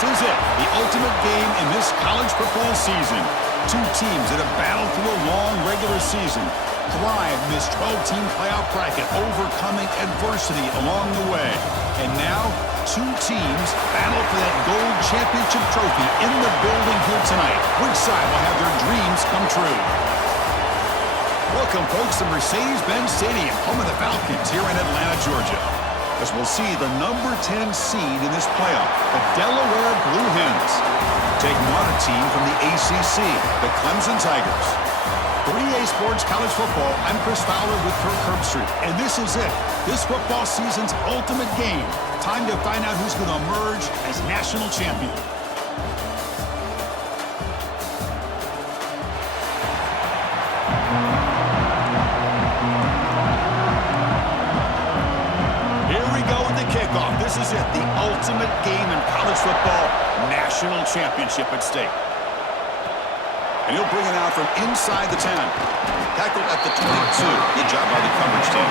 This is it, the ultimate game in this college football season. Two teams that have battled through a long regular season, thrived in this 12-team playoff bracket, overcoming adversity along the way. And now, two teams battle for that gold championship trophy in the building here tonight. Which side will have their dreams come true? Welcome, folks, to Mercedes-Benz Stadium, home of the Falcons here in Atlanta, Georgia, as we'll see the number 10 seed in this playoff, the Delaware Blue Hens, taking on a team from the ACC, the Clemson Tigers. 3A Sports College Football, I'm Chris Fowler with Kirk Herbstreit, and this is it, this football season's ultimate game. Time to find out who's going to emerge as national champion. This is it, the ultimate game in college football, national championship at stake. And he'll bring it out from inside the 10. Tackled at the 22. Good job by the coverage team.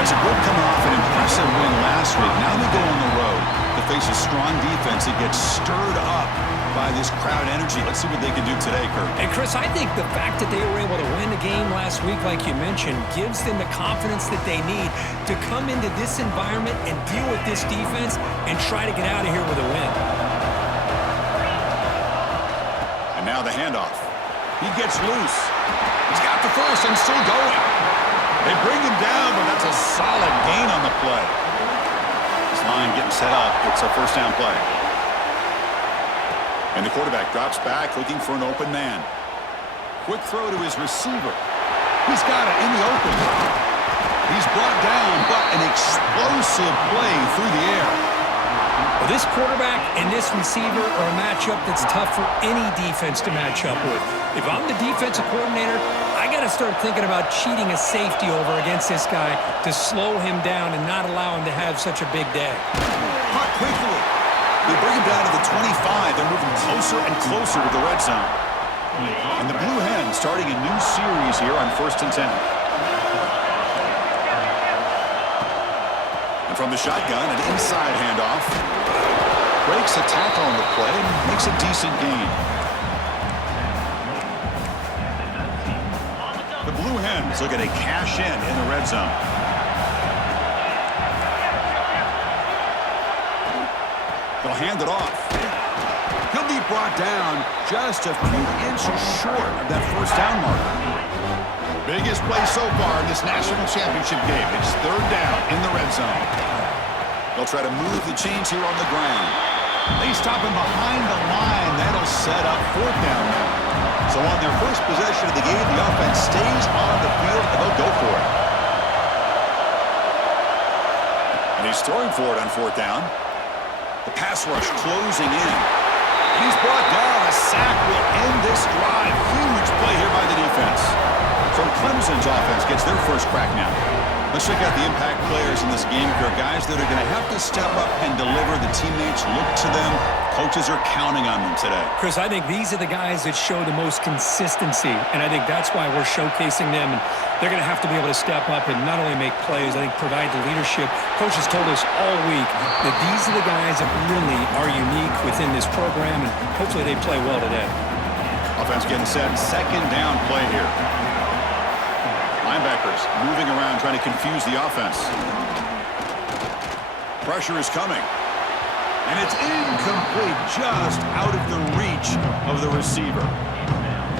That's a good coming off an impressive win last week. Now they go on the road to face a strong defense that gets stirred up by this crowd energy. Let's see what they can do today, Kurt. And Chris, I think the fact that they were able to win the game last week, like you mentioned, gives them the confidence that they need to come into this environment and deal with this defense and try to get out of here with a win. And now the handoff. He gets loose. He's got the first and still going. They bring him down, but that's a solid gain on the play. This line getting set up. It's a first down play. And the quarterback drops back, looking for an open man. Quick throw to his receiver. He's got it in the open. He's brought down, but an explosive play through the air. Well, this quarterback and this receiver are a matchup that's tough for any defense to match up with. If I'm the defensive coordinator, I got to start thinking about cheating a safety over against this guy to slow him down and not allow him to have such a big day. Caught quickly. They bring him down to the 25. They're moving closer and closer to the red zone. And the Blue Hens starting a new series here on 1st and 10. And from the shotgun, an inside handoff. Breaks a tackle on the play and makes a decent gain. The Blue Hens looking to cash in the red zone. They'll hand it off. He'll be brought down just a few inches short of that first down mark. Biggest play so far in this national championship game. It's 3rd down in the red zone. They'll try to move the chains here on the ground. They stop him behind the line. That'll set up 4th down now. So on their first possession of the game, the offense stays on the field, and they'll go for it. And he's throwing for it on 4th down. The pass rush closing in. And he's brought down. A sack will end this drive. Huge play here by the defense. So Clemson's offense gets their first crack now. Let's check out the impact players in this game here. Guys that are going to have to step up and deliver. The teammates look to them. Coaches are counting on them today. Chris, I think these are the guys that show the most consistency, and I think that's why we're showcasing them. And they're going to have to be able to step up and not only make plays, I think provide the leadership. Coaches told us all week that these are the guys that really are unique within this program, and hopefully they play well today. Offense getting set. 2nd down play here. Linebackers moving around, trying to confuse the offense. Pressure is coming. And it's incomplete, just out of the reach of the receiver.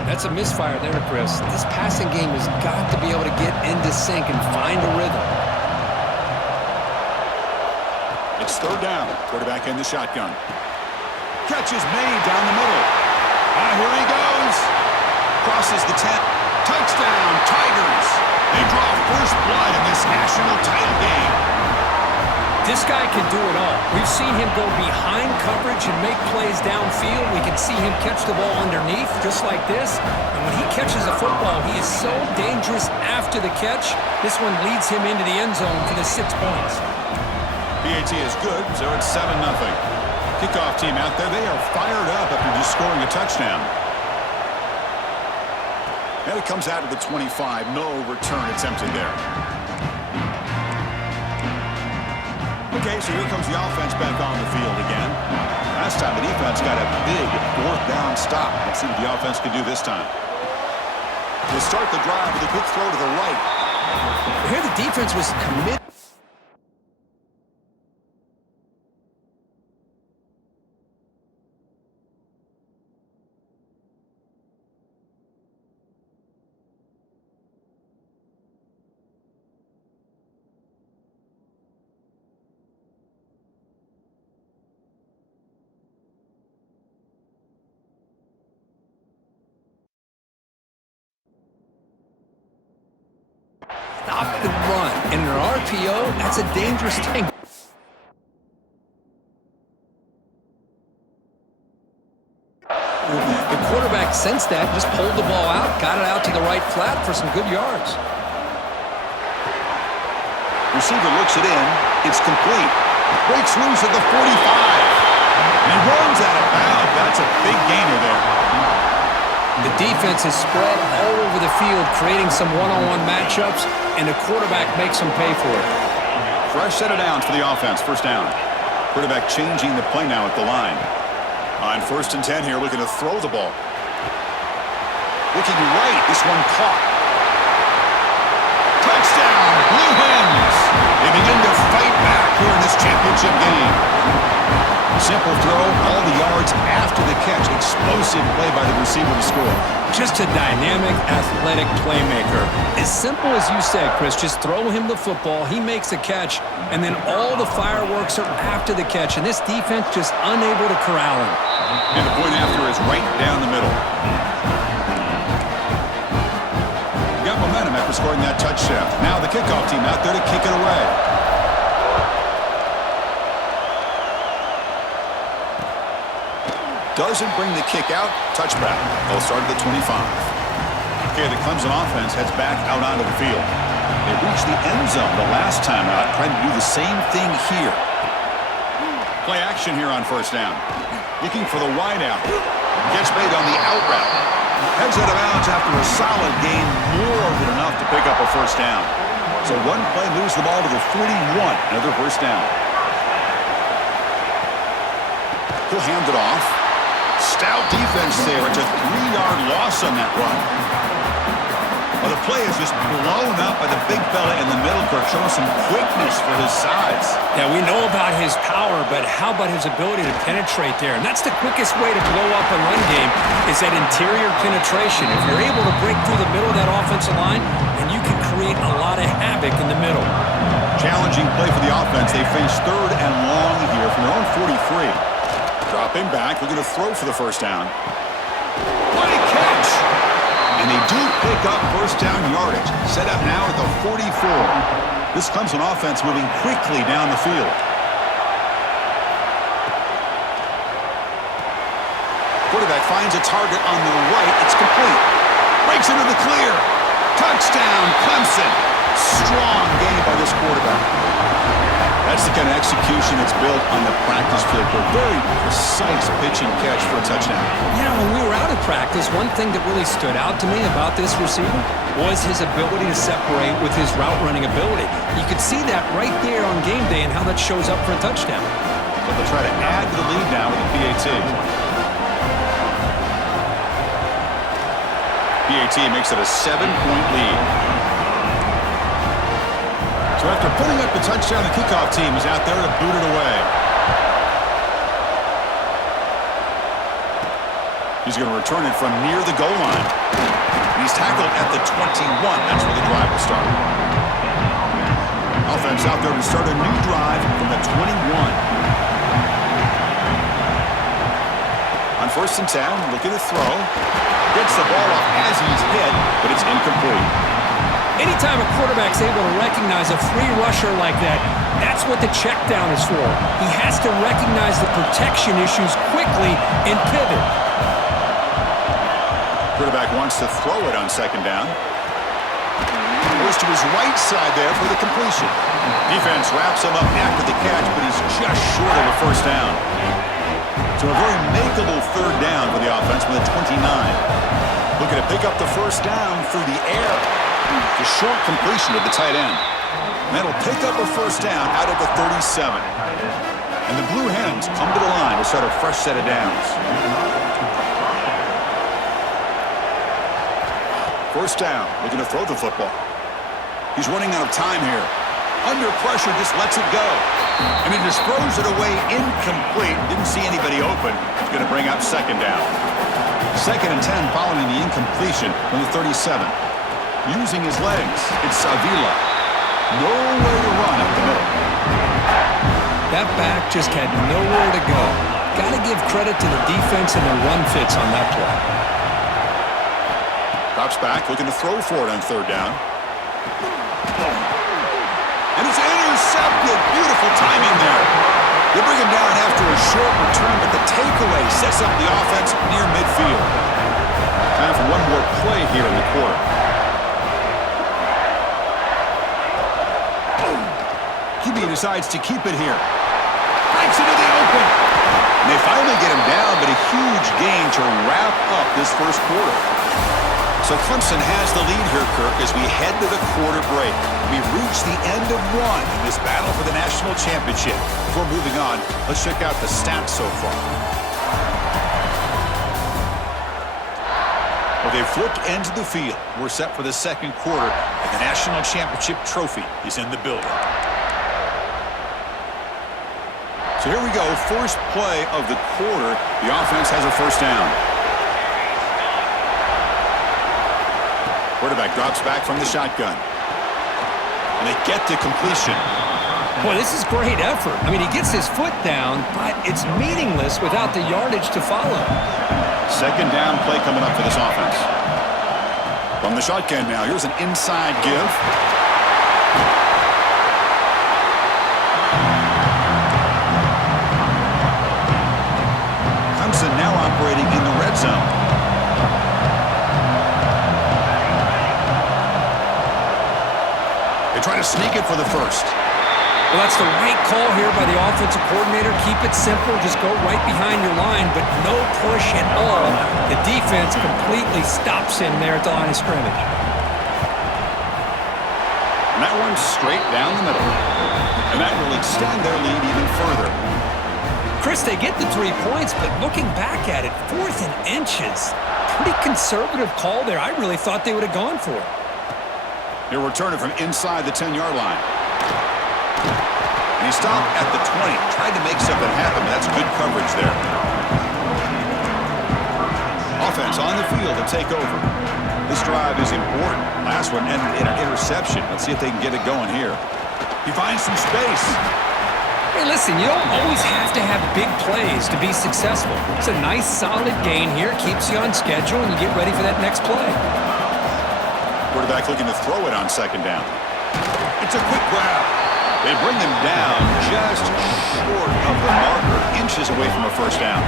That's a misfire there, Chris. This passing game has got to be able to get into sync and find a rhythm. It's 3rd down. Quarterback in the shotgun. Catch is made down the middle. Here he goes. Crosses the 10. Touchdown, Tigers. They draw first blood in this national title game. This guy can do it all. We've seen him go behind coverage and make plays downfield. We can see him catch the ball underneath, just like this. And when he catches a football, he is so dangerous after the catch. This one leads him into the end zone for the 6 points. PAT is good, so it's 7-0. Kickoff team out there, they are fired up after just scoring a touchdown. And it comes out of the 25. No return attempted there. Okay, so here comes the offense back on the field again. last time, the defense got a big fourth down stop. Let's see what the offense can do this time. We'll start the drive with a quick throw to the right. Here the defense was committed. Stop the run. And in an RPO, that's a dangerous thing. The quarterback sensed that, just pulled the ball out, got it out to the right flat for some good yards. Receiver looks it in. It's complete. Breaks loose at the 45. And he runs out of bounds. That's a big gainer there. The defense is spread all over the field, creating some one-on-one matchups, and the quarterback makes them pay for it. Fresh set of downs for the offense. First down. Quarterback changing the play now at the line. On 1st and 10 here, looking to throw the ball. Looking right. This one caught. Touchdown, Blue Hens. They begin to fight back here in this championship game. Simple throw, all the yards after the catch. Explosive play by the receiver to score. Just a dynamic, athletic playmaker. As simple as you said, Chris, just throw him the football, he makes the catch, and then all the fireworks are after the catch, and this defense just unable to corral him. And the point after is right down the middle. Got momentum after scoring that touchdown. Now the kickoff team out there to kick it away. Doesn't bring the kick out. Touchback. They'll start at the 25. Okay, the Clemson offense heads back out onto the field. They reached the end zone the last time out, trying to do the same thing here. Play action here on 1st down. Looking for the wideout. Gets made on the out route. Heads out of bounds after a solid gain, more than enough to pick up a 1st down. So one play moves the ball to the 41. Another 1st down. He'll hand it off. Stout defense there. It's a 3-yard loss on that run. Well, the play is just blown up by the big fella in the middle court, showing some quickness for his size. Yeah, we know about his power, but how about his ability to penetrate there? And that's the quickest way to blow up a run game is that interior penetration. If you're able to break through the middle of that offensive line, then you can create a lot of havoc in the middle. Challenging play for the offense. They face 3rd and long here from their own 43. Dropping back, looking to throw for the 1st down. What a catch! And they do pick up 1st down yardage. Set up now at the 44. This Clemson offense moving quickly down the field. Quarterback finds a target on the right. It's complete. Breaks into the clear. Touchdown, Clemson. Strong game by this quarterback. That's the kind of execution that's built on the practice field for a very precise pitch and catch for a touchdown. You know, when we were out of practice, one thing that really stood out to me about this receiver was his ability to separate with his route-running ability. You could see that right there on game day and how that shows up for a touchdown. But they'll try to add to the lead now with the PAT. PAT makes it a 7-point lead. So after putting up the touchdown, the kickoff team is out there to boot it away. He's going to return it from near the goal line. And he's tackled at the 21. That's where the drive will start. Offense out there to start a new drive from the 21. On 1st and 10, looking to throw. Gets the ball off as he's hit, but it's incomplete. Anytime a quarterback's able to recognize a free rusher like that, that's what the check down is for. He has to recognize the protection issues quickly and pivot. Quarterback wants to throw it on 2nd down. Goes to his right side there for the completion. Defense wraps him up after the catch, but he's just short of a 1st down. So a very makeable 3rd down for the offense with a 29. Looking to pick up the 1st down through the air. The short completion to the tight end. And that'll pick up a 1st down out of the 37. And the Blue Hens come to the line to start a fresh set of downs. First down, looking to throw the football. He's running out of time here. Under pressure, just lets it go. And he just throws it away incomplete. Didn't see anybody open. He's going to bring up second down. 2nd and 10 following the incompletion from the 37. Using his legs, it's Avila. Nowhere to run up the middle. That back just had nowhere to go. Got to give credit to the defense and their run fits on that play. Drops back, looking to throw for it on 3rd down. And it's intercepted. Beautiful timing there. They bring him down after a short return, but the takeaway sets up the offense near midfield. Time for one more play here in the quarter. QB decides to keep it here. Breaks into the open. And they finally get him down, but a huge gain to wrap up this first quarter. So Clemson has the lead here, Kirk, as we head to the quarter break. We've reached the end of one in this battle for the national championship. Before moving on, let's check out the stats so far. Well, they've flipped into the field. We're set for the second quarter, and the national championship trophy is in the building. So here we go, first play of the quarter. The offense has a first down. Quarterback drops back from the shotgun. And they get to completion. Boy, this is great effort. I mean, he gets his foot down, but it's meaningless without the yardage to follow. Second down play coming up for this offense. From the shotgun now, here's an inside give. Clemson now operating in the red zone. They try to sneak it for the first. Well, that's the right call here by the offensive coordinator. Keep it simple. Just go right behind your line, but no push at all. The defense completely stops him there at the line of scrimmage. And that one's straight down the middle. And that will extend their lead even further. Chris, they get the 3 points, but looking back at it, 4th and inches. Pretty conservative call there. I really thought they would have gone for it. He'll return it from inside the 10-yard line. And he stopped at the 20. Tried to make something happen, but that's good coverage there. Offense on the field to take over. This drive is important. Last one ended in an interception. Let's see if they can get it going here. He finds some space. Hey, listen, you don't always have to have big plays to be successful. It's a nice, solid gain here. Keeps you on schedule, and you get ready for that next play. Quarterback looking to throw it on second down. It's a quick grab. They bring him down just short of the marker, inches away from a first down.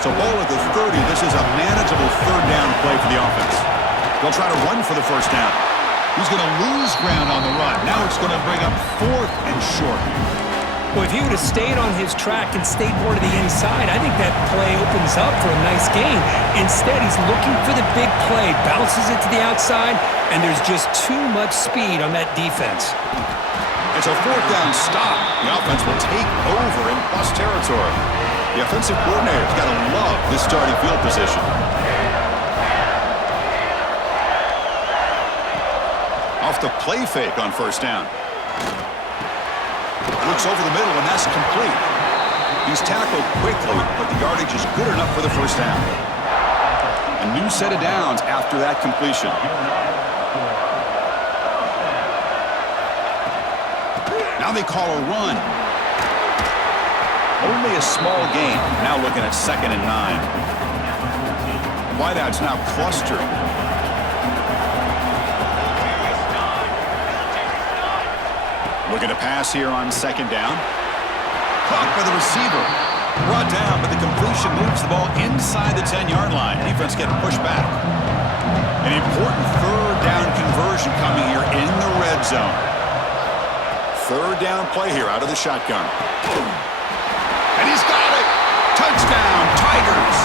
So ball at the 30. This is a manageable third down play for the offense. They'll try to run for the first down. He's going to lose ground on the run. Now it's going to bring up 4th and short. Well, if he would have stayed on his track and stayed more to the inside, I think that play opens up for a nice gain. Instead, he's looking for the big play, bounces it to the outside, and there's just too much speed on that defense. It's a 4th down stop. The offense will take over in plus territory. The offensive coordinator's got to love this starting field position. Off the play fake on first down. Looks over the middle, and that's complete. He's tackled quickly, but the yardage is good enough for the first down. A new set of downs after that completion. Now they call a run. Only a small gain. Now looking at 2nd and 9. Wideouts now clustered. Looking to pass here on second down. Caught by the receiver. Brought down, but the completion moves the ball inside the 10-yard line. Defense getting pushed back. An important third down conversion coming here in the red zone. Third down play here out of the shotgun. And he's got it! Touchdown, Tigers!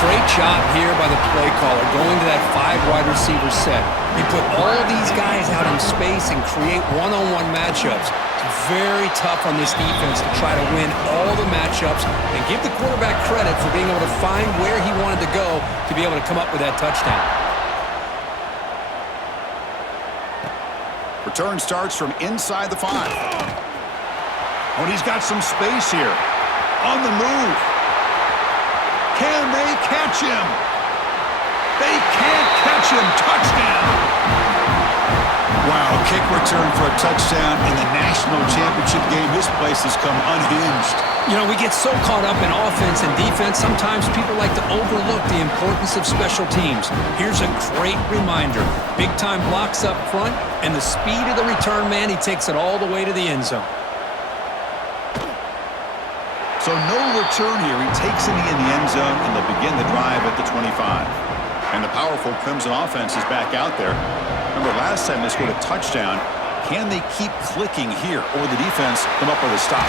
Great job here by the play caller, going to that 5 wide receiver set. You put all these guys out in space and create one-on-one matchups. It's very tough on this defense to try to win all the matchups and give the quarterback credit for being able to find where he wanted to go to be able to come up with that touchdown. Return starts from inside the 5. Oh, and he's got some space here. On the move. Can they catch him? They can't catch him. Touchdown. Wow, kick return for a touchdown in the national championship game. This place has come unhinged. You know, we get so caught up in offense and defense, sometimes people like to overlook the importance of special teams. Here's a great reminder. Big-time blocks up front, and the speed of the return man, he takes it all the way to the end zone. So no return here. He takes it in the end zone, and they'll begin the drive at the 25. And the powerful Crimson offense is back out there. Remember, last time they scored a touchdown. Can they keep clicking here, or the defense come up with a stop?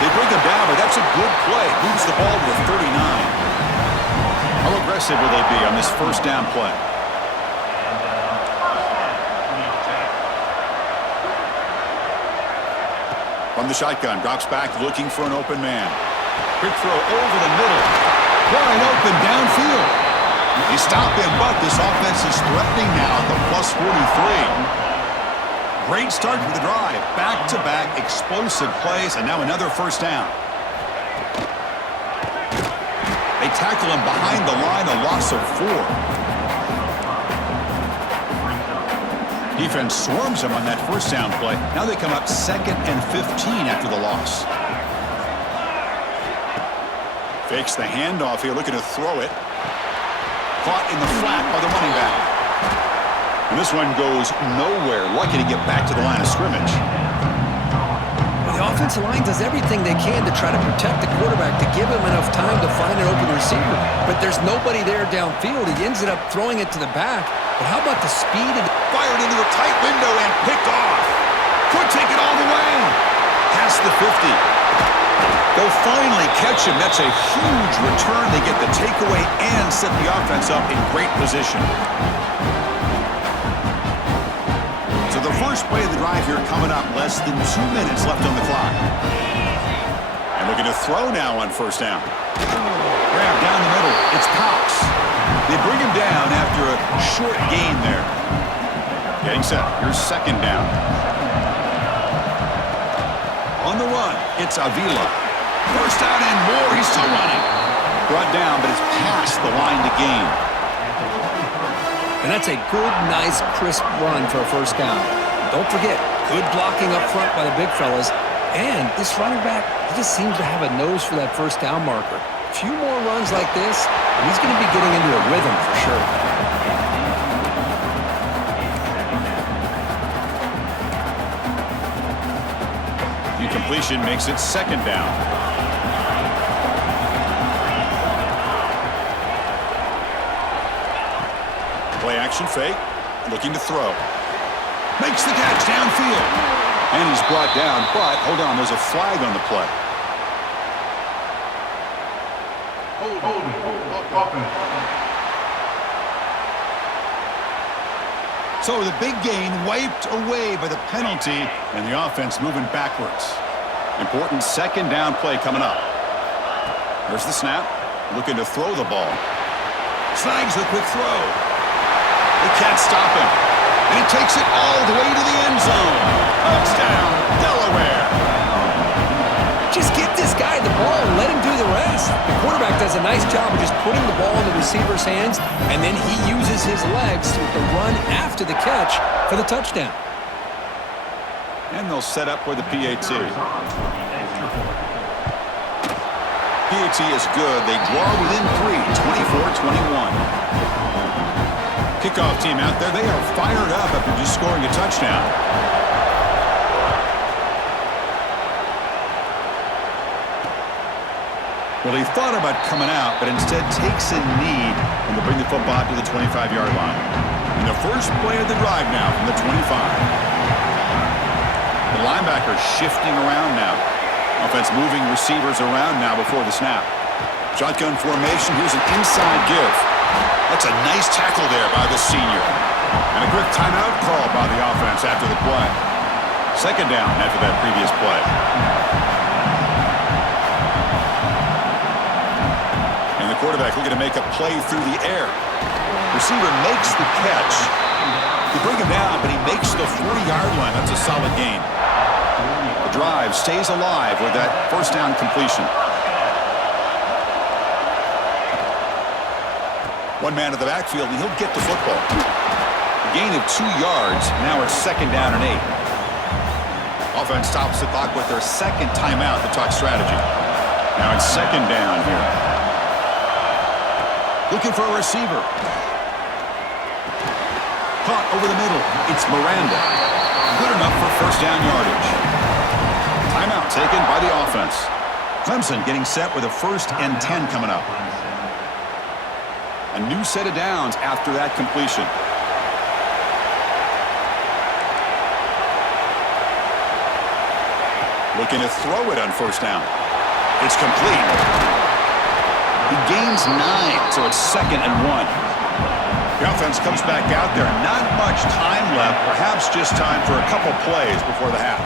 They bring them down, but that's a good play. Moves the ball to the 39. How aggressive will they be on this first down play? From the shotgun, drops back, looking for an open man. Quick throw over the middle. Wide open downfield. You stop him, but this offense is threatening now at the plus 43. Great start to the drive. Back-to-back explosive plays, and now another first down. They tackle him behind the line, a loss of 4. Defense swarms him on that first down play. Now they come up 2nd and 15 after the loss. Fakes the handoff here, looking to throw it. Caught in the flat by the running back. And this one goes nowhere. Lucky to get back to the line of scrimmage. The offensive line does everything they can to try to protect the quarterback, to give him enough time to find an open receiver. But there's nobody there downfield. He ends up throwing it to the back. But how about the speed? Fired into a tight window and picked off. Could take it all the way. Past the 50. They'll finally catch him. That's a huge return. They get the takeaway and set the offense up in great position. So the first play of the drive here coming up. Less than 2 minutes left on the clock. And looking to throw now on first down. Grab down the middle. It's Cox. They bring him down after a short gain there. Getting set. Here's second down. On the run, it's Avila. First down and more. He's still running. Brought down, but it's past the line to gain. And that's a good, nice, crisp run for a first down. Don't forget, good blocking up front by the big fellas. And this running back, he just seems to have a nose for that first down marker. A few more runs like this, and he's going to be getting into a rhythm for sure. Incompletion makes it second down. Play action fake, looking to throw. Makes the catch downfield. And he's brought down, but hold on, there's a flag on the play. So the big gain wiped away by the penalty, and the offense moving backwards. Important second down play coming up. There's the snap, looking to throw the ball. Snags a quick throw. They can't stop him. And he takes it all the way to the end zone. Touchdown, Delaware. Just get this guy the ball and let him do the rest. The quarterback does a nice job of just putting the ball in the receiver's hands, and then he uses his legs to run after the catch for the touchdown. And they'll set up for the PAT. PAT is good. They draw within 3, 24-21. Kickoff team out there. They are fired up after just scoring a touchdown. Well, he thought about coming out, but instead takes a knee and will bring the football to the 25-yard line. And the first play of the drive now from the 25. The linebacker shifting around now. Offense moving receivers around now before the snap. Shotgun formation. Here's an inside give. That's a nice tackle there by the senior. And a quick timeout call by the offense after the play. Second down after that previous play. And the quarterback looking to make a play through the air. Receiver makes the catch. They bring him down, but he makes the 40-yard line. That's a solid gain. The drive stays alive with that first down completion. One man in the backfield, and he'll get the football. A gain of 2 yards. Now it's second down and 8. Offense stops the clock with their second timeout to talk strategy. Now it's second down here. Looking for a receiver. Caught over the middle. It's Miranda. Good enough for first down yardage. Timeout taken by the offense. Clemson getting set with a 1st and 10 coming up. A new set of downs after that completion. Looking to throw it on first down. It's complete. He gains 9, so it's second and 1. The offense comes back out there. Not much time left. Perhaps just time for a couple plays before the half.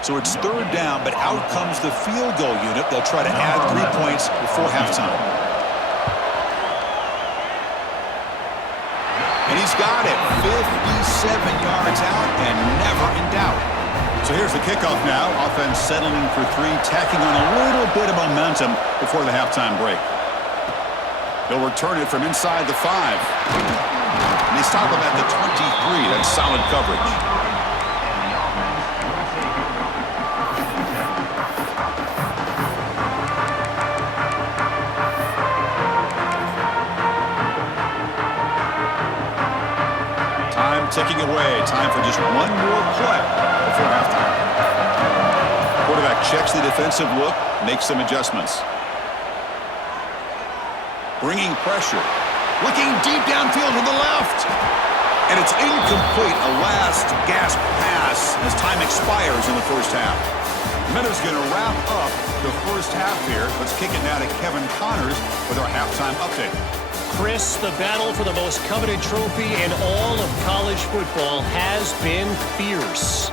So it's third down, but out comes the field goal unit. They'll try to add 3 points before halftime. And he's got it. 57 yards out and never in doubt. So here's the kickoff now. Offense settling for 3, tacking on a little bit of momentum before the halftime break. They'll return it from inside the 5. And they stop him at the 23. That's solid coverage. Ticking away. Time for just one more play before halftime. Quarterback checks the defensive look, makes some adjustments. Bringing pressure. Looking deep downfield to the left. And it's incomplete. A last gasp pass as time expires in the first half. Minutes going to wrap up the first half here. Let's kick it now to Kevin Connors with our halftime update. Chris, the battle for the most coveted trophy in all of college football has been fierce.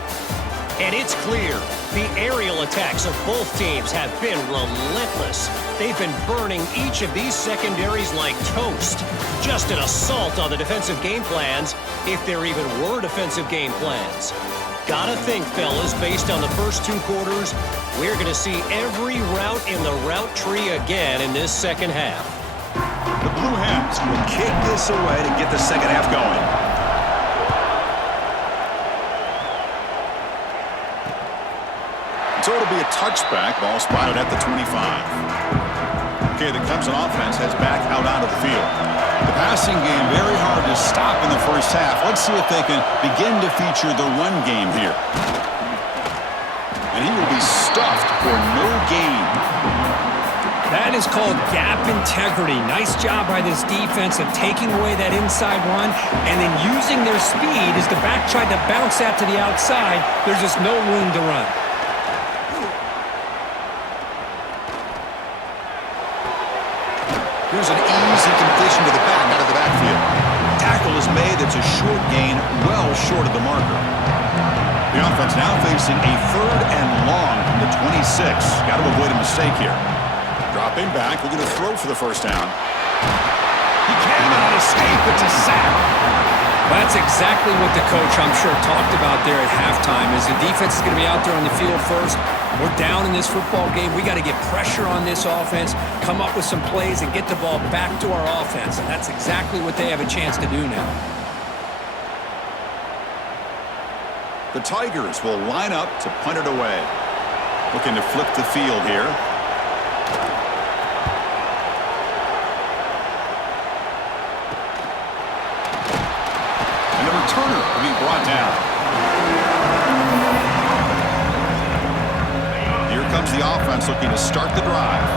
And it's clear the aerial attacks of both teams have been relentless. They've been burning each of these secondaries like toast. Just an assault on the defensive game plans, if there even were defensive game plans. Gotta think, fellas, based on the first 2 quarters, we're going to see every route in the route tree again in this second half. The Blue Hens will kick this away to get the second half going. So it'll be a touchback. Ball spotted at the 25. Okay, the Clemson offense heads back out onto the field. The passing game very hard to stop in the first half. Let's see if they can begin to feature the run game here. And he will be stuffed for no gain. That is called gap integrity. Nice job by this defense of taking away that inside run and then using their speed as the back tried to bounce that to the outside. There's just no room to run. Here's an easy completion to the back out of the backfield. Tackle is made. It's a short gain, well short of the marker. The offense now facing a 3rd and long from the 26. Got to avoid a mistake here. Dropping back, looking to throw for the first down. He cannot escape. It's a sack. That's exactly what the coach, I'm sure, talked about there at halftime, is the defense is going to be out there on the field first. We're down in this football game. We got to get pressure on this offense, come up with some plays, and get the ball back to our offense. And that's exactly what they have a chance to do now. The Tigers will line up to punt it away. Looking to flip the field here. Turner being brought down. Here comes the offense looking to start the drive.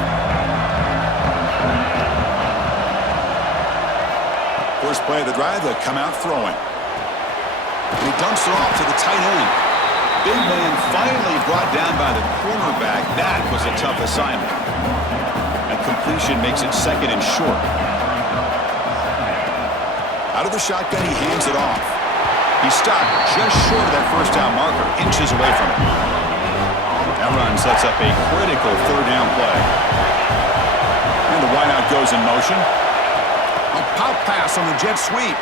First play of the drive, they'll come out throwing. And he dumps it off to the tight end. Big man finally brought down by the cornerback. That was a tough assignment. And completion makes it second and short. Out of the shotgun, he hands it off. He's stopped just short of that first down marker, inches away from it. That run sets up a critical third down play. And the wideout goes in motion. A pop pass on the jet sweep.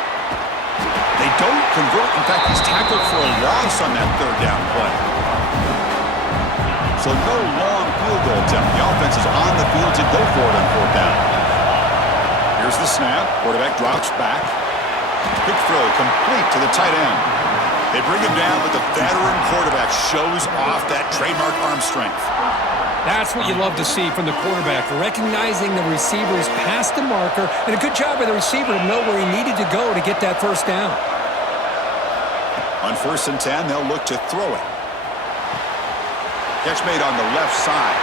They don't convert. In fact, he's tackled for a loss on that third down play. So no long field goal attempt. The offense is on the field to go for it on fourth down. Here's the snap. Quarterback drops back. Quick throw complete to the tight end. They bring him down, but the veteran quarterback shows off that trademark arm strength. That's what you love to see from the quarterback, recognizing the receiver's past the marker, and a good job by the receiver to know where he needed to go to get that first down. On 1st and 10, they'll look to throw it. Catch made on the left side.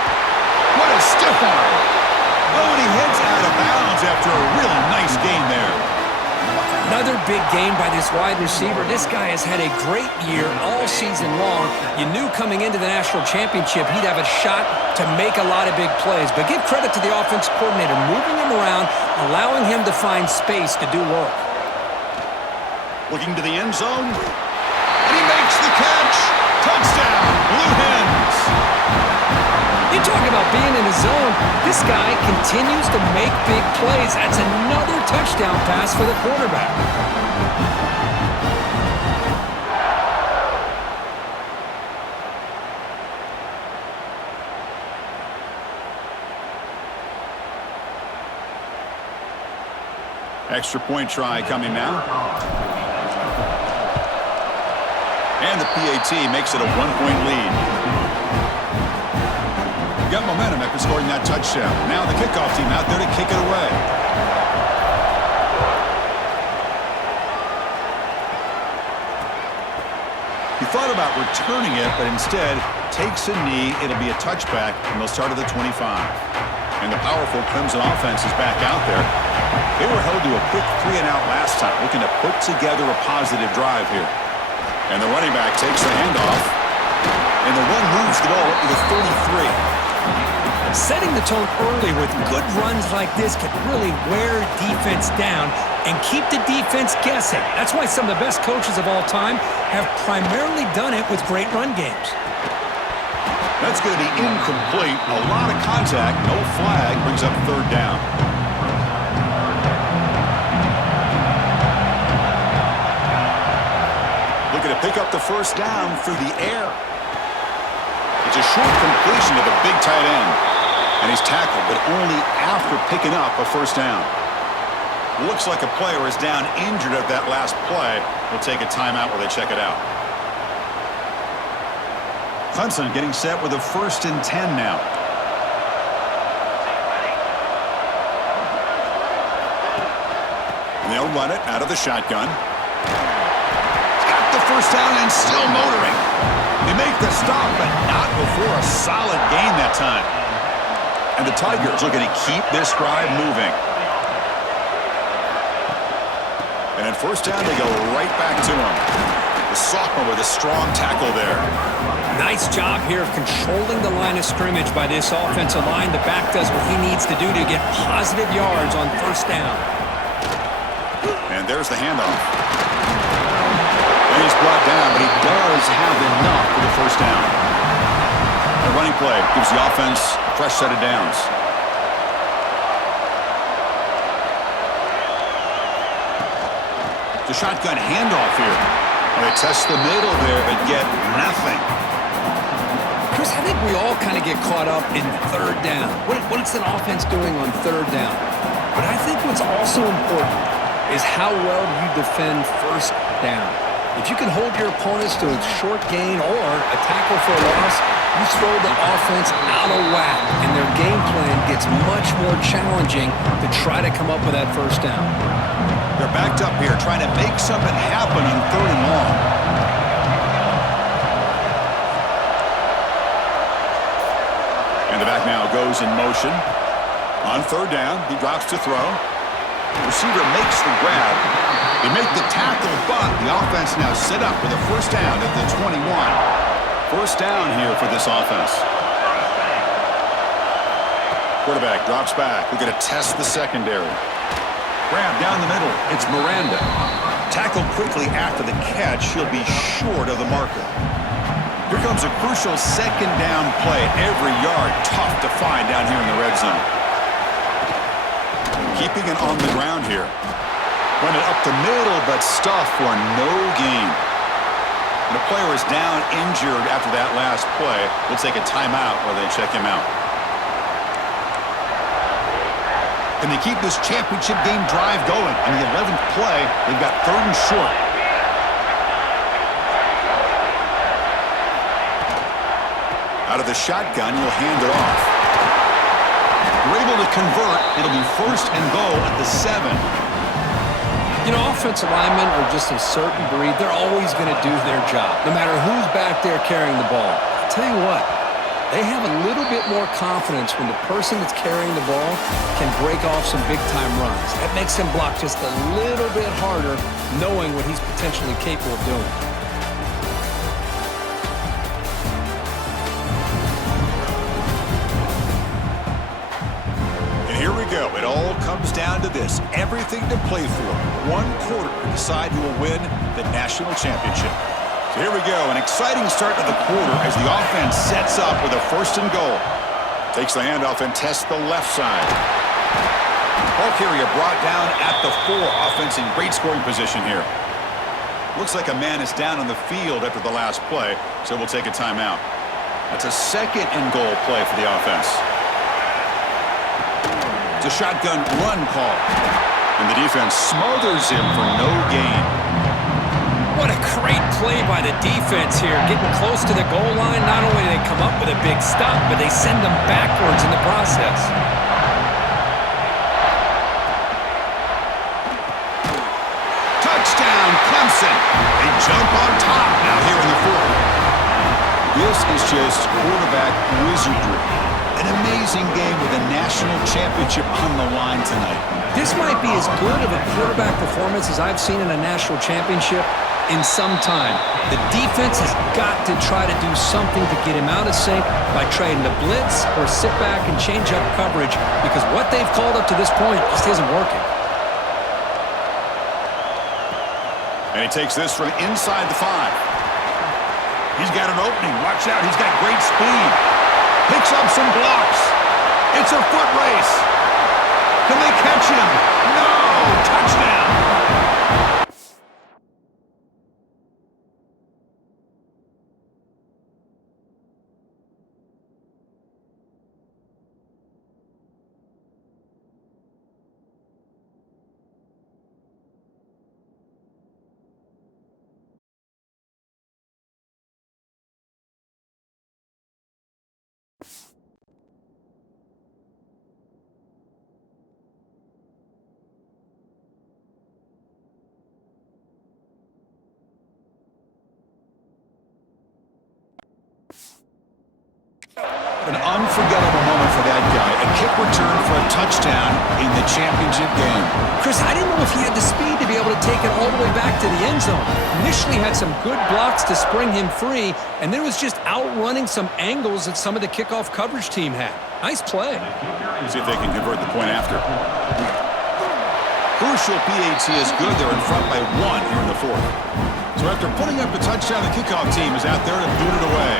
What a stiff arm! Oh, and he heads out of bounds after a really nice gain there. Another big game by this wide receiver. This guy has had a great year all season long. You knew coming into the national championship he'd have a shot to make a lot of big plays. But give credit to the offense coordinator, moving him around, allowing him to find space to do work. Looking to the end zone. And he makes the catch. Touchdown, Blue Hens. You talk about being in the zone. This guy continues to make big plays. That's another touchdown pass for the quarterback. Extra point try coming now. And the PAT makes it a 1-point lead. Got momentum after scoring that touchdown. Now the kickoff team out there to kick it away. He thought about returning it, but instead takes a knee. It'll be a touchback, and they'll start at the 25. And the powerful Clemson offense is back out there. They were held to a quick 3-and-out last time, looking to put together a positive drive here. And the running back takes the handoff, and the run moves the ball up to the 33. Setting the tone early with good runs like this can really wear defense down and keep the defense guessing. That's why some of the best coaches of all time have primarily done it with great run games. That's going to be incomplete. A lot of contact. No flag. Brings up third down. Looking to pick up the first down through the air. It's a short completion to the big tight end. And he's tackled, but only after picking up a first down. Looks like a player is down injured at that last play. We'll take a timeout while they check it out. Clemson getting set with a 1st and 10 now. And they'll run it out of the shotgun. Got the first down and still motoring. They make the stop, but not before a solid gain that time. And the Tigers looking to keep this drive moving. And at first down, they go right back to him. The sophomore with a strong tackle there. Nice job here of controlling the line of scrimmage by this offensive line. The back does what he needs to do to get positive yards on first down. And there's the handoff. And he's brought down, but he does have enough for the first down. A running play gives the offense a fresh set of downs. The shotgun handoff here. Well, they test the middle there, but get nothing. Chris, I think we all kind of get caught up in third down. What's an offense doing on third down? But I think what's also important is how well you defend first down. If you can hold your opponents to a short gain or a tackle for a loss, you throw the offense out of whack, and their game plan gets much more challenging to try to come up with that first down. They're backed up here, trying to make something happen on 3rd and long. And the back now goes in motion. On 3rd down, he drops to throw. Receiver makes the grab. They make the tackle, but the offense now set up with a first down at the 21. First down here for this offense. Quarterback drops back. We're going to test the secondary. Grab down the middle. It's Miranda. Tackled quickly after the catch. He'll be short of the marker. Here comes a crucial second down play. Every yard tough to find down here in the red zone. Keeping it on the ground here. Run it up the middle, but stuff for no gain. And the player is down injured after that last play. We'll take a timeout while they check him out. Can they keep this championship game drive going? On the 11th play, they've got 3rd and short. Out of the shotgun, you'll hand it off. You're able to convert. It'll be 1st and goal at the 7. You know, offensive linemen are just a certain breed. They're always going to do their job, no matter who's back there carrying the ball. I'll tell you what, they have a little bit more confidence when the person that's carrying the ball can break off some big-time runs. That makes him block just a little bit harder, knowing what he's potentially capable of doing. Here we go. It all comes down to this. Everything to play for. 1 quarter to decide who will win the national championship. So here we go. An exciting start to the quarter as the offense sets up with a 1st and goal. Takes the handoff and tests the left side. Ball carrier brought down at the 4. Offense in great scoring position here. Looks like a man is down on the field after the last play, so we'll take a timeout. That's a 2nd and goal play for the offense. It's a shotgun run call. And the defense smothers him for no gain. What a great play by the defense here. Getting close to the goal line, not only do they come up with a big stop, but they send them backwards in the process. Touchdown, Clemson. They jump on top now here in the 4th. This is just quarterback wizardry. An amazing game with a national championship on the line tonight. This might be as good of a quarterback performance as I've seen in a national championship in some time. The defense has got to try to do something to get him out of sync by trying to blitz or sit back and change up coverage, because what they've called up to this point just isn't working. And he takes this from inside the 5. He's got an opening. Watch out. He's got great speed. Picks up some blocks. It's a foot race. Can they catch him? No! Touchdown! An unforgettable moment for that guy. A kick return for a touchdown in the championship game. Chris, I didn't know if he had the speed to be able to take it all the way back to the end zone. Initially had some good blocks to spring him free, and then was just outrunning some angles that some of the kickoff coverage team had. Nice play. See if they can convert the point after. Crucial PAT is good. They're in front by 1 here in the 4th. So after putting up the touchdown, the kickoff team is out there to boot it away.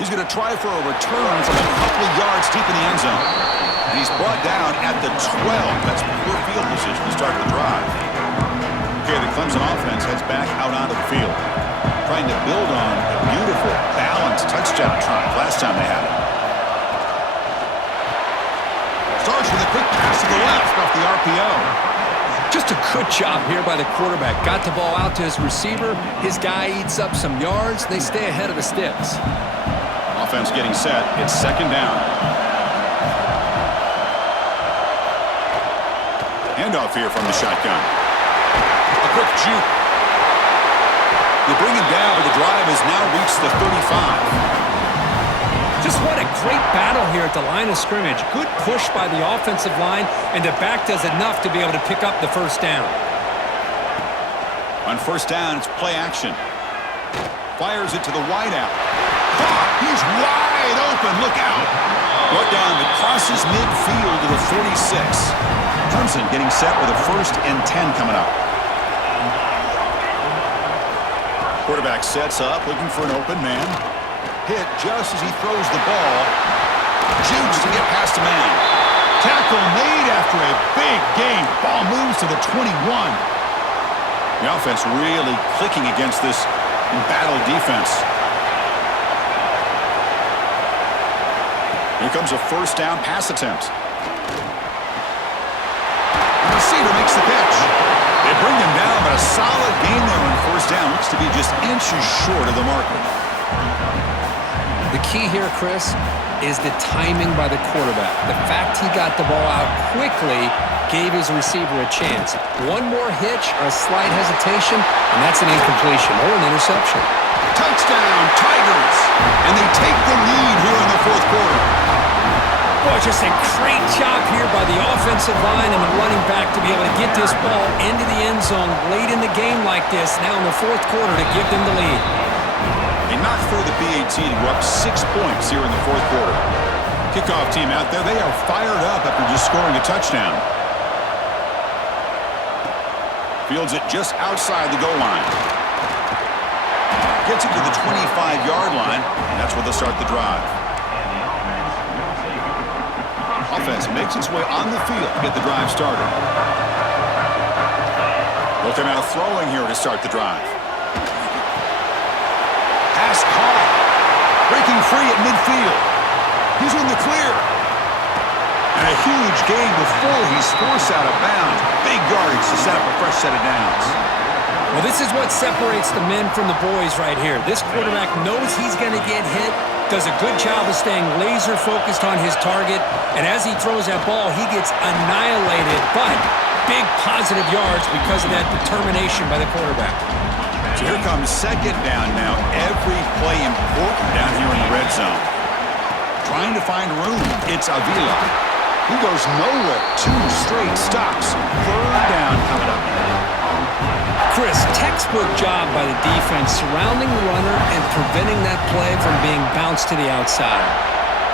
He's going to try for a return from a couple of yards deep in the end zone. And he's brought down at the 12. That's poor field position to start the drive. Okay, the Clemson offense heads back out onto the field, trying to build on a beautiful, balanced touchdown drive last time they had it. Starts with a quick pass to the left off the RPO. Just a good job here by the quarterback. Got the ball out to his receiver. His guy eats up some yards. They stay ahead of the sticks. Offense getting set. It's 2nd down. Handoff here from the shotgun. A quick juke. They bring him down, but the drive has now reached the 35. Just what a great battle here at the line of scrimmage. Good push by the offensive line, and the back does enough to be able to pick up the 1st down. On 1st down, it's play action. Fires it to the wideout. caught. He's wide open. Look out. Brought down that crosses midfield to the 46. Clemson getting set with a 1st and 10 coming up. Quarterback sets up, looking for an open man. Hit just as he throws the ball. Jukes to get past a man. Tackle made after a big gain. Ball moves to the 21. The offense really clicking against this embattled defense. Here comes a 1st down pass attempt. The receiver makes the pitch. They bring him down, but a solid gain there on 1st down. Looks to be just inches short of the marker. The key here, Chris, is the timing by the quarterback. The fact he got the ball out quickly gave his receiver a chance. One more hitch or a slight hesitation, and that's an incompletion or an interception. Touchdown, Tigers! And they take the lead here in the 4th quarter. Boy, just a great job here by the offensive line and the running back to be able to get this ball into the end zone late in the game like this, now in the 4th quarter, to give them the lead. Enough for the BAT to go up 6 points here in the 4th quarter. Kickoff team out there, they are fired up after just scoring a touchdown. Fields it just outside the goal line. Gets it to the 25-yard line, and that's where they'll start the drive. Offense makes its way on the field to get the drive started. Looking out throwing here to start the drive. Pass caught. Breaking free at midfield. He's in the clear. And a huge gain before he's forced out of bounds. Big yardage to set up a fresh set of downs. Well, this is what separates the men from the boys right here. This quarterback knows he's going to get hit, does a good job of staying laser focused on his target, and as he throws that ball, he gets annihilated, but big positive yards because of that determination by the quarterback. So here comes 2nd down now. Every play important down here in the red zone. Trying to find room. It's Avila. He goes nowhere. 2 straight stops. 3rd down coming up. Chris, textbook job by the defense surrounding the runner and preventing that play from being bounced to the outside.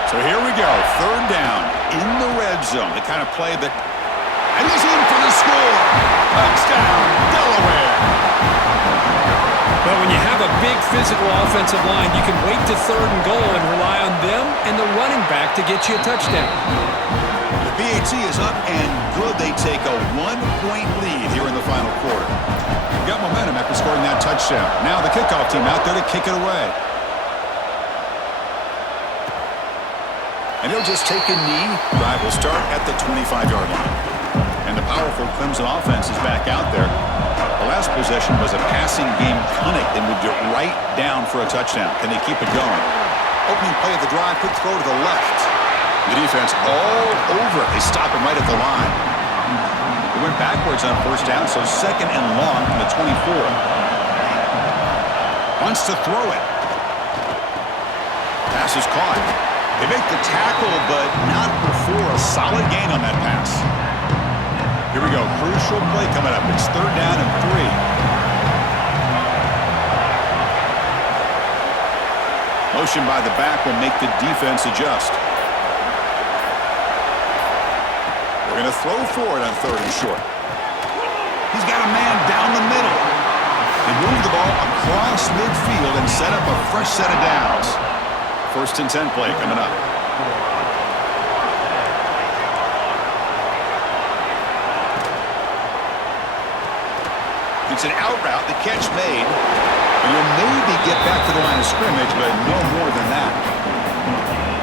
So here we go. 3rd down in the red zone. The kind of play that... And he's in for the score. Touchdown, Delaware. But when you have a big physical offensive line, you can wait to 3rd and goal and rely on them and the running back to get you a touchdown. The BAT is up and good. They take a 1-point lead here in the final quarter. Got momentum after scoring that touchdown. Now the kickoff team out there to kick it away. And he'll just take a knee. Drive will start at the 25-yard line. And the powerful Clemson offense is back out there. The last possession was a passing game clinic. They moved it right down for a touchdown. Can they keep it going? Opening play of the drive, quick throw to the left. The defense all over it. They stop him right at the line. They went backwards on 1st down, so 2nd and long from the 24. Wants to throw it. Pass is caught. They make the tackle, but not before a solid gain on that pass. Here we go. Crucial play coming up. It's 3rd down and 3. Motion by the back will make the defense adjust. We're going to throw for it on 3rd and short. He's got a man down the middle. They move the ball across midfield and set up a fresh set of downs. 1st and 10 play coming up. It's an out route, the catch made. And you'll maybe get back to the line of scrimmage, but no more than that.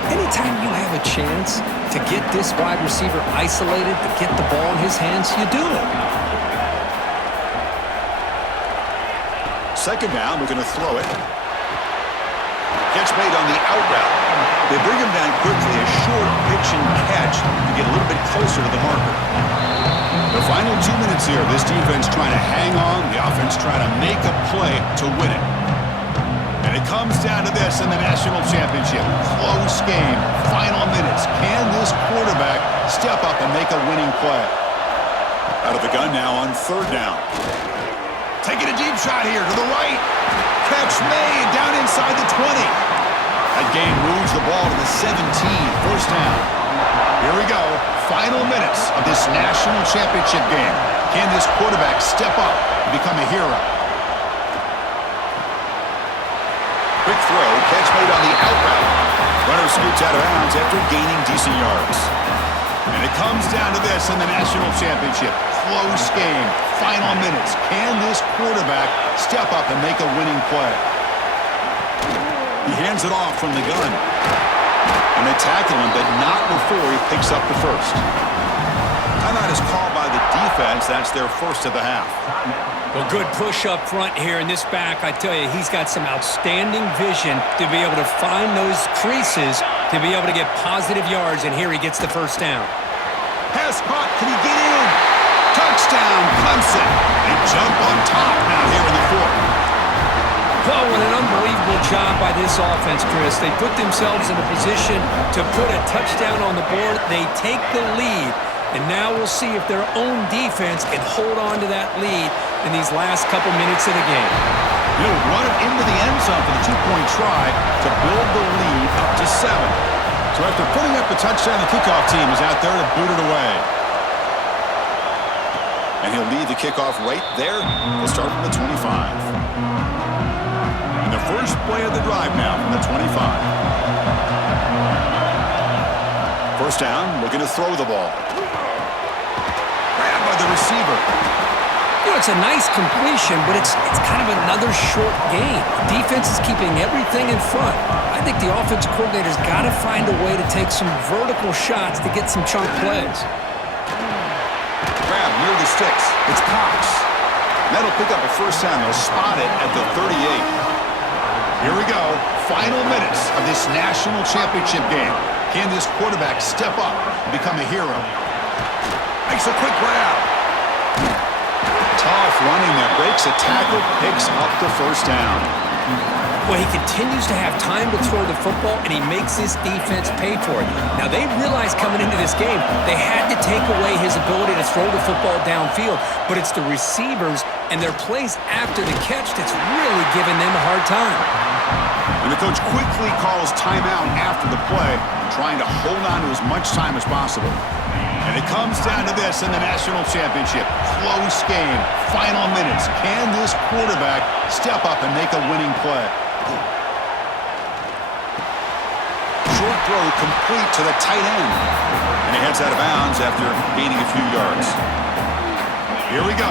Anytime you have a chance to get this wide receiver isolated, to get the ball in his hands, you do it. 2nd down, we're going to throw it. Catch made on the out route. They bring him down quickly, a short pitch and catch to get a little bit closer to the marker. The final 2 minutes here, this defense trying to hang on, the offense trying to make a play to win it. And it comes down to this in the national championship. Close game, final minutes. Can this quarterback step up and make a winning play? Out of the gun now on 3rd down. Taking a deep shot here to the right. Catch made down inside the 20. That gain moves the ball to the 17, first down. Here we go, final minutes of this national championship game. Can this quarterback step up and become a hero? Quick throw, catch made on the out route. Runner scoots out of bounds after gaining decent yards. And it comes down to this in the national championship. Close game, final minutes. Can this quarterback step up and make a winning play? He hands it off from the gun. And they tackle him, but not before he picks up the first. Timeout is called by the defense. That's their first of the half. Well, good push up front here, and this back, I tell you, he's got some outstanding vision to be able to find those creases to be able to get positive yards, and here he gets the first down. Pass caught. Can he get in? Touchdown, Clemson. They jump on top now here in the fourth. Oh, what an unbelievable job by this offense, Chris. They put themselves in a position to put a touchdown on the board. They take the lead, and now we'll see if their own defense can hold on to that lead in these last couple minutes of the game. He'll run it into the end zone for the two-point try to build the lead up to 7. So after putting up the touchdown, the kickoff team is out there to boot it away. And he'll lead the kickoff right there. They'll start from the 25. And the first play of the drive now from the 25. First down, looking to throw the ball. Grabbed by the receiver. You know, it's a nice completion, but it's kind of another short game. Defense is keeping everything in front. I think the offensive coordinator's got to find a way to take some vertical shots to get some chunk plays. Grab near the sticks. It's Cox. That'll pick up a first down. They'll spot it at the 38. Here we go. Final minutes of this national championship game. Can this quarterback step up and become a hero? Makes a quick grab. Tough running that breaks a tackle, picks up the first down. Well, he continues to have time to throw the football, and he makes his defense pay for it. Now, they realized coming into this game they had to take away his ability to throw the football downfield, but it's the receivers and their plays after the catch that's really giving them a hard time. And the coach quickly calls timeout after the play, trying to hold on to as much time as possible. And it comes down to this in the national championship. Close game, final minutes. Can this quarterback step up and make a winning play? Short throw complete to the tight end. And he heads out of bounds after gaining a few yards. Here we go.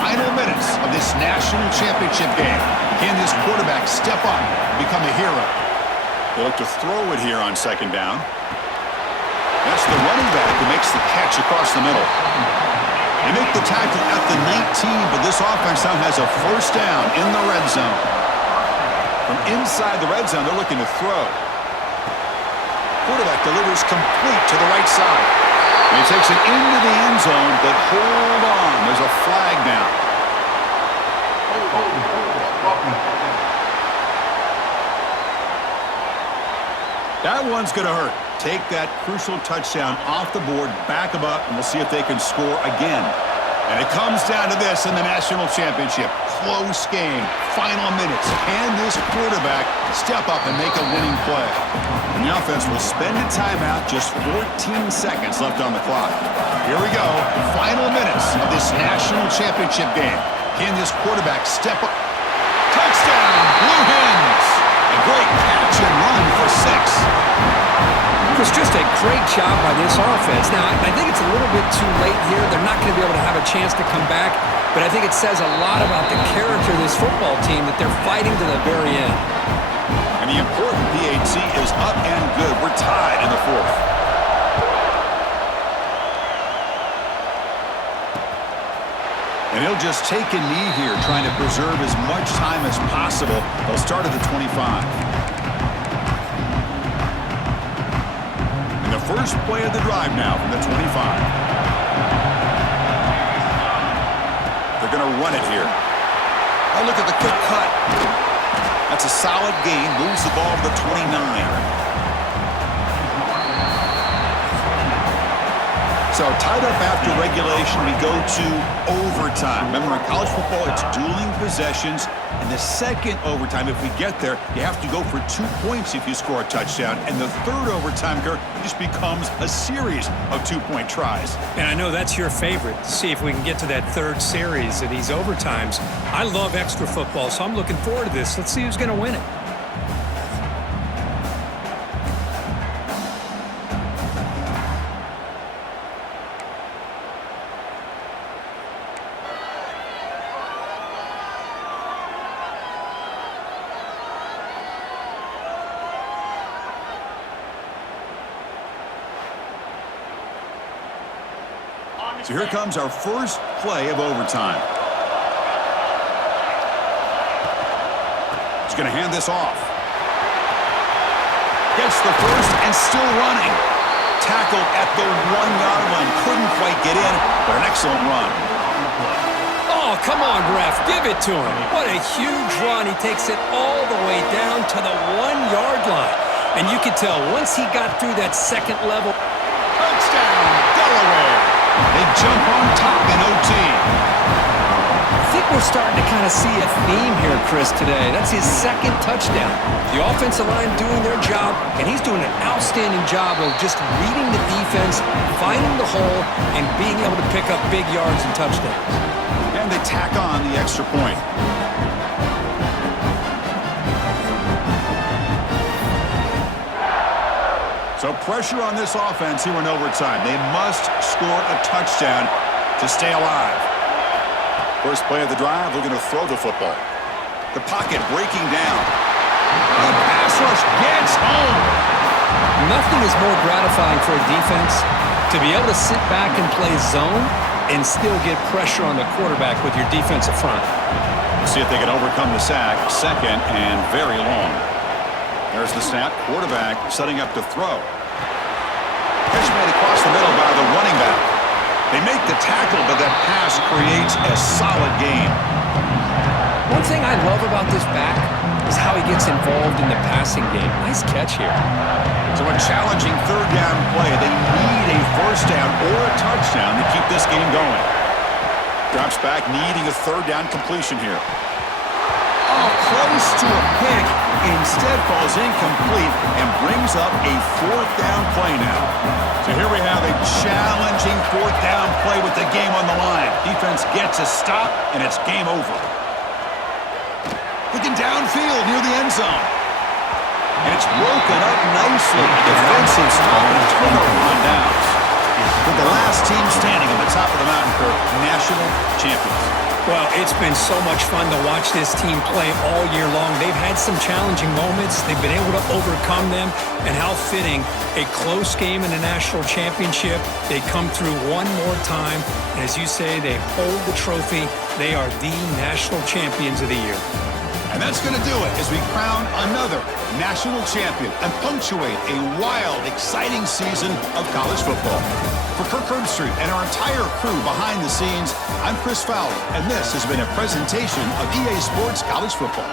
Final minutes of this national championship game. Can this quarterback step up and become a hero? They look to throw it here on second down. That's the running back who makes the catch across the middle. They make the tackle at the 19, but this offense now has a first down in the red zone. From inside the red zone, they're looking to throw. Quarterback delivers complete to the right side. And he takes it into the end zone, but hold on. There's a flag down. That one's going to hurt. Take that crucial touchdown off the board, back them up, and we'll see if they can score again. And it comes down to this in the national championship. Close game, final minutes. Can this quarterback step up and make a winning play? And the offense will spend a timeout, just 14 seconds left on the clock. Here we go, final minutes of this national championship game. Can this quarterback step up? Touchdown, Blue Hens! A great catch and run for 6. It was just a great job by this offense. Now, I think it's a little bit too late here. They're not going to be able to have a chance to come back, but I think it says a lot about the character of this football team that they're fighting to the very end. And the important PAT is up and good. We're tied in the fourth. And he'll just take a knee here, trying to preserve as much time as possible. They'll start at the 25. And the first play of the drive now from the 25. They're going to run it here. Oh, look at the quick cut. That's a solid gain. Moves the ball to the 29. So tied up after regulation, we go to overtime. Remember, in college football, it's dueling possessions. And the second overtime, if we get there, you have to go for 2 points if you score a touchdown. And the third overtime, Kirk, just becomes a series of 2-point tries. And I know that's your favorite, to see if we can get to that third series of these overtimes. I love extra football, so I'm looking forward to this. Let's see who's going to win it. So here comes our first play of overtime. He's going to hand this off. Gets the first and still running. Tackled at the 1-yard line. Couldn't quite get in, but an excellent run. Oh, come on, ref. Give it to him. What a huge run. He takes it all the way down to the 1-yard line. And you can tell once he got through that second level. Touchdown, Delaware. They jump on top in OT. I think we're starting to kind of see a theme here, Chris, today. That's his second touchdown. The offensive line doing their job, and he's doing an outstanding job of just reading the defense, finding the hole, and being able to pick up big yards and touchdowns. And they tack on the extra point. So pressure on this offense here in overtime. They must score a touchdown to stay alive. First play of the drive, we're going to throw the football. The pocket breaking down. The pass rush gets home. Nothing is more gratifying for a defense to be able to sit back and play zone and still get pressure on the quarterback with your defensive front. See if they can overcome the sack. Second and very long. There's the snap. Quarterback setting up to throw. Catch made across the middle by the running back. They make the tackle, but that pass creates a solid gain. One thing I love about this back is how he gets involved in the passing game. Nice catch here. So a challenging third down play. They need a first down or a touchdown to keep this game going. Drops back, needing a third down completion here. Oh, close to a pick. Instead falls incomplete and brings up a fourth down play now. So here we have a challenging fourth down play with the game on the line. Defense gets a stop, and it's game over. Looking downfield near the end zone. And it's broken up nicely. Defensive stop and a turnover on downs. With the last team standing on the top of the mountain for national champions. Well, it's been so much fun to watch this team play all year long. They've had some challenging moments. They've been able to overcome them. And how fitting, a close game in a national championship. They come through one more time. And as you say, they hold the trophy. They are the national champions of the year. And that's going to do it as we crown another national champion and punctuate a wild, exciting season of college football. For Kirk Herbstreit and our entire crew behind the scenes, I'm Chris Fowler, and this has been a presentation of EA Sports College Football.